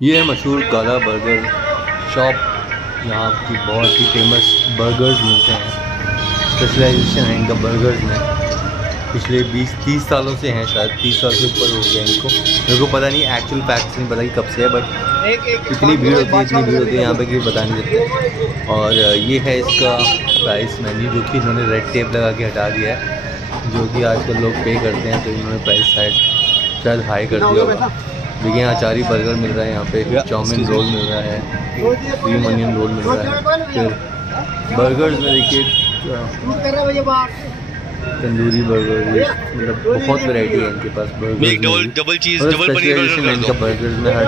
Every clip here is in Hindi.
ये है मशहूर काला बर्गर शॉप। यहाँ की बहुत ही फेमस बर्गर्स मिलते हैं। स्पेशलाइजेशन है इनका बर्गर्स में। पिछले 20-30 सालों से हैं, शायद 30 साल से ऊपर हो गया इनको। मेरे को पता नहीं, एक्चुअल फैक्ट्स नहीं पता कि कब से है, बट इतनी भीड़ होती है यहाँ पे कि बता नहीं सकते। और ये है इसका प्राइस मेन्यू, जो कि इन्होंने रेड टेप लगा के हटा दिया है, जो कि आजकल लोग पे करते हैं, तो इन्होंने प्राइस शायद हाई कर दिया होगा। देखिए यहाँ अचारी बर्गर मिल रहा है, यहाँ पे चाउमीन रोल मिल रहा है, क्रीम अनियन रोल मिल रहा है। फिर बर्गर्स में देखिए तंदूरी बर्गर, मतलब बहुत वैरायटी है इनके पास बर्गर। डबल चीज डबल पनीर इनका बर्गर्स में हर।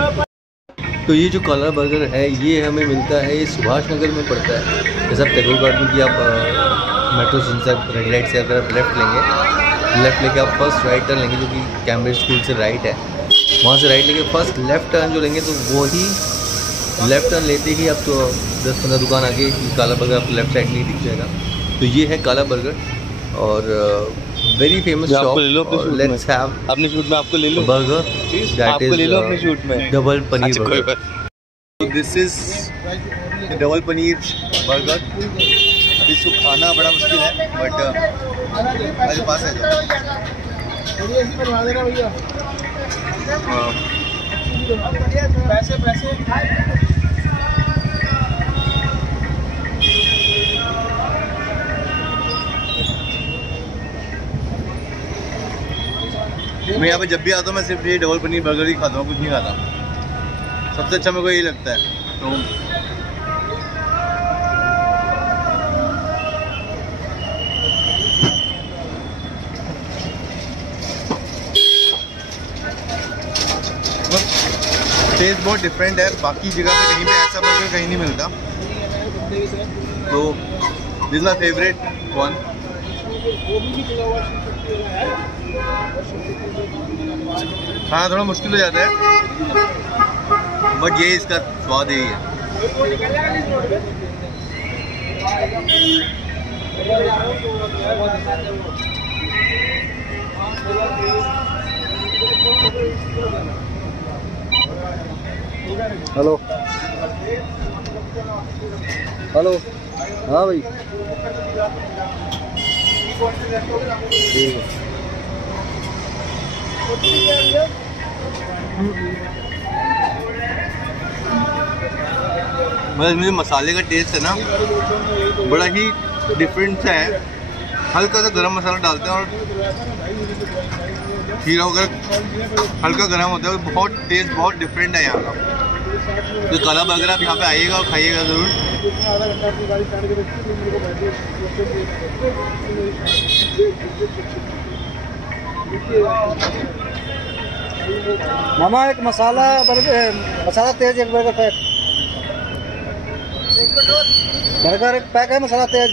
तो ये जो काला बर्गर है ये हमें मिलता है, ये सुभाष नगर में पड़ता है। जैसे आप टैगोर गार्डन की आप मेट्रो स्टेशन से रेड लाइट से अगर आप लेफ़्ट लेके आप फर्स्ट राइट टर्न लेंगे, जो कि कैम्ब्रिज स्कूल से राइट है, वहाँ से राइट लेके फर्स्ट लेफ़्ट टर्न जो लेंगे, तो वही लेफ़्ट टर्न लेते ही आप तो 10-15 दुकान आगे काला बर्गर आपको लेफ़्ट साइड में ही दिख जाएगा। तो ये है काला बर्गर और very famous shop. Let's have अपने शूट में आपको ले लो बर्गर, दैट इज ले लो अपने शूट में double paneer burger. This is double paneer burger. इसको खाना बड़ा मुश्किल है, बट मेरे पास है पैसे मैं यहाँ पे जब भी आता हूँ मैं सिर्फ ये डबल पनीर बर्गर ही खाता हूँ, कुछ नहीं खाता। सबसे अच्छा मेरे को यही लगता है। तो टेस्ट बहुत डिफरेंट है, बाकी जगह पे कहीं पे ऐसा बर्गर कहीं नहीं मिलता। तो this is my favourite one. खाना थोड़ा मुश्किल हो जाता है, बट ये इसका स्वाद यही है। हेलो हेलो, हाँ भाई ठीक है। मतलब मुझे मसाले का टेस्ट है ना, बड़ा ही डिफरेंट सा है। हल्का सा गरम मसाला डालते हैं और खीरा वगैरह हल्का गरम होता है, बहुत टेस्ट बहुत डिफरेंट है यहाँ का। तो काला बर्गर आप यहाँ पे आइएगा और खाइएगा ज़रूर। मामा एक मसाला बर्गर, मसाला तेज एक बर्गर पैक, बर्गर एक पैक है, मसाला तेज।